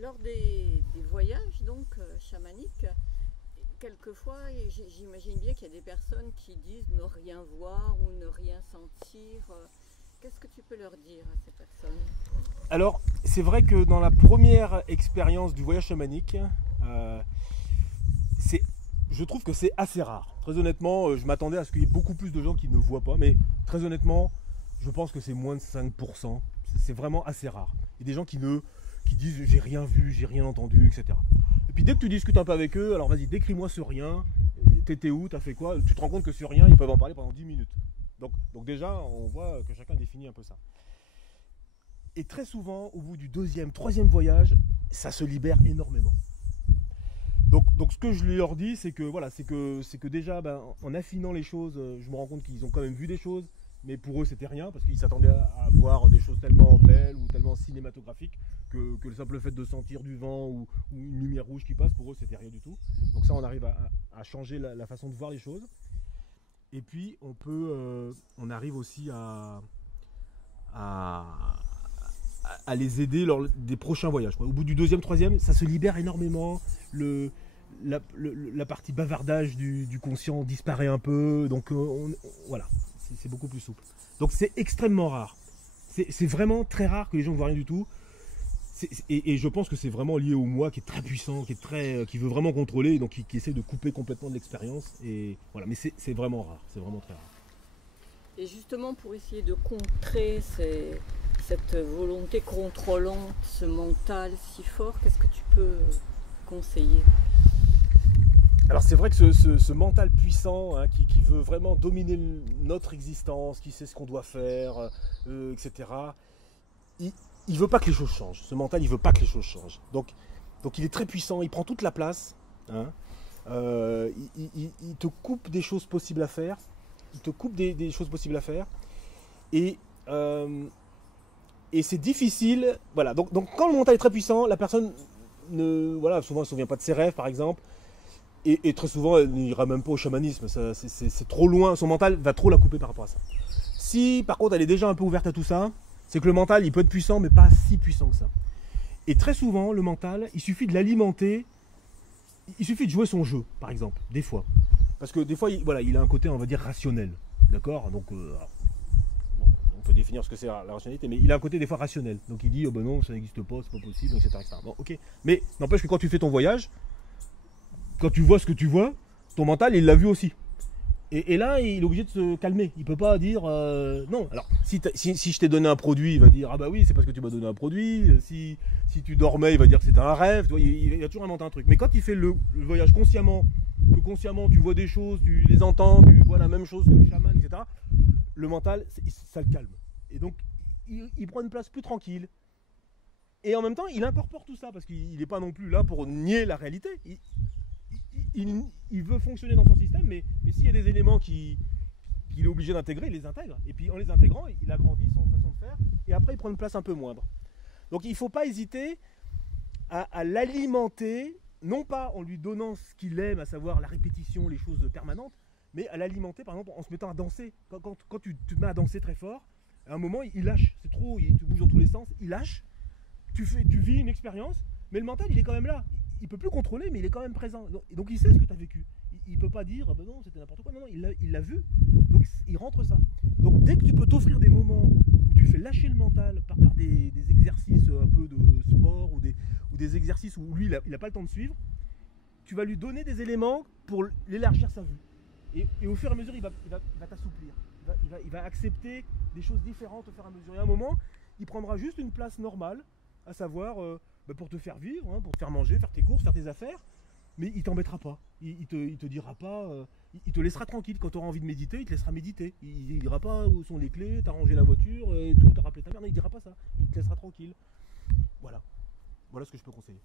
Lors des voyages donc chamaniques, quelquefois j'imagine bien qu'il y a des personnes qui disent ne rien voir ou ne rien sentir. Qu'est-ce que tu peux leur dire à ces personnes? Alors, c'est vrai que dans la première expérience du voyage chamanique, euh, c'est, je trouve que c'est assez rare. Très honnêtement, je m'attendais à ce qu'il y ait beaucoup plus de gens qui ne voient pas, mais très honnêtement, je pense que c'est moins de 5%. C'est vraiment assez rare. Il y a des gens qui disent j'ai rien vu, j'ai rien entendu, etc. Et puis dès que tu discutes un peu avec eux, alors vas-y, décris-moi ce rien. T'étais où, t'as fait quoi? Tu te rends compte que ce rien, ils peuvent en parler pendant 10 minutes. Donc déjà, on voit que chacun définit un peu ça. Et très souvent, au bout du deuxième, troisième voyage, ça se libère énormément. Donc ce que je leur dis, c'est que voilà, c'est que déjà, ben, en affinant les choses, je me rends compte qu'ils ont quand même vu des choses, mais pour eux c'était rien parce qu'ils s'attendaient à voir des choses tellement belles ou tellement cinématographiques que le simple fait de sentir du vent ou une lumière rouge qui passe, pour eux c'était rien du tout. Donc ça, on arrive à changer la façon de voir les choses. Et puis on arrive aussi à, à les aider lors des prochains voyages. Au bout du deuxième, troisième, ça se libère énormément. La partie bavardage du conscient disparaît un peu. Donc voilà, c'est beaucoup plus souple. Donc c'est extrêmement rare. C'est vraiment très rare que les gens ne voient rien du tout. Et je pense que c'est vraiment lié au moi qui est très puissant, qui veut vraiment contrôler, donc qui essaie de couper complètement de l'expérience. Et voilà, mais c'est vraiment rare, c'est vraiment très rare. Et justement pour essayer de contrer cette volonté contrôlante, ce mental si fort, qu'est-ce que tu peux conseiller? Alors c'est vrai que ce mental puissant, hein, qui veut vraiment dominer notre existence, qui sait ce qu'on doit faire, etc., il ne veut pas que les choses changent. Ce mental, il veut pas que les choses changent. Donc il est très puissant, il prend toute la place. Hein. Il te coupe des choses possibles à faire. Il te coupe des choses possibles à faire. Et, euh, et c'est difficile. Voilà. Donc quand le mental est très puissant, la personne voilà, souvent elle ne se souvient pas de ses rêves, par exemple. Et très souvent, elle n'ira même pas au chamanisme. C'est trop loin. Son mental va trop la couper par rapport à ça. Si, par contre, elle est déjà un peu ouverte à tout ça, c'est que le mental, il peut être puissant, mais pas si puissant que ça. Et très souvent, le mental, il suffit de l'alimenter. Il suffit de jouer son jeu, par exemple, des fois. Parce que des fois, voilà, il a un côté, on va dire, rationnel. D'accord. Donc, bon, on peut définir ce que c'est la rationalité, mais il a un côté des fois rationnel. Donc, il dit, oh ben non, ça n'existe pas, c'est pas possible, etc. Bon, ok. Mais n'empêche que quand tu fais ton voyage, quand tu vois ce que tu vois, ton mental, il l'a vu aussi. Et là, il est obligé de se calmer. Il peut pas dire non. Alors, si je t'ai donné un produit, il va dire ah bah oui, c'est parce que tu m'as donné un produit. Si tu dormais, il va dire que c'était un rêve. Tu vois, il va toujours inventer un truc. Mais quand il fait le voyage consciemment, que consciemment tu vois des choses, tu les entends, tu vois la même chose que le chaman, etc., le mental, ça le calme. Et donc, il prend une place plus tranquille. Et en même temps, il incorpore tout ça parce qu'il n'est pas non plus là pour nier la réalité. Il veut fonctionner dans son système, mais s'il y a des éléments qu'il est obligé d'intégrer, il les intègre. Et puis en les intégrant, il agrandit son façon de faire, et après il prend une place un peu moindre. Donc il ne faut pas hésiter à l'alimenter, non pas en lui donnant ce qu'il aime, à savoir la répétition, les choses permanentes, mais à l'alimenter par exemple en se mettant à danser. Quand tu te mets à danser très fort, à un moment il lâche, c'est trop, il te bouge dans tous les sens, il lâche, tu vis une expérience, mais le mental il est quand même là. Il peut plus contrôler, mais il est quand même présent. Donc il sait ce que tu as vécu. Il peut pas dire, ah ben non, c'était n'importe quoi. Non, non, il l'a vu. Donc il rentre ça. Donc dès que tu peux t'offrir des moments où tu fais lâcher le mental par des exercices un peu de sport ou des exercices où lui, il a pas le temps de suivre, tu vas lui donner des éléments pour l'élargir sa vue. Et au fur et à mesure, il va t'assouplir. Il va accepter des choses différentes au fur et à mesure. Et à un moment, il prendra juste une place normale, à savoir pour te faire vivre, hein, pour te faire manger, faire tes courses, faire tes affaires, mais il t'embêtera pas. Il te dira pas, il te laissera tranquille. Quand tu auras envie de méditer, il te laissera méditer. Il dira pas où sont les clés, t'as rangé la voiture et tout, t'as rappelé ta mère. Non, il dira pas ça. Il te laissera tranquille. Voilà. Voilà ce que je peux conseiller.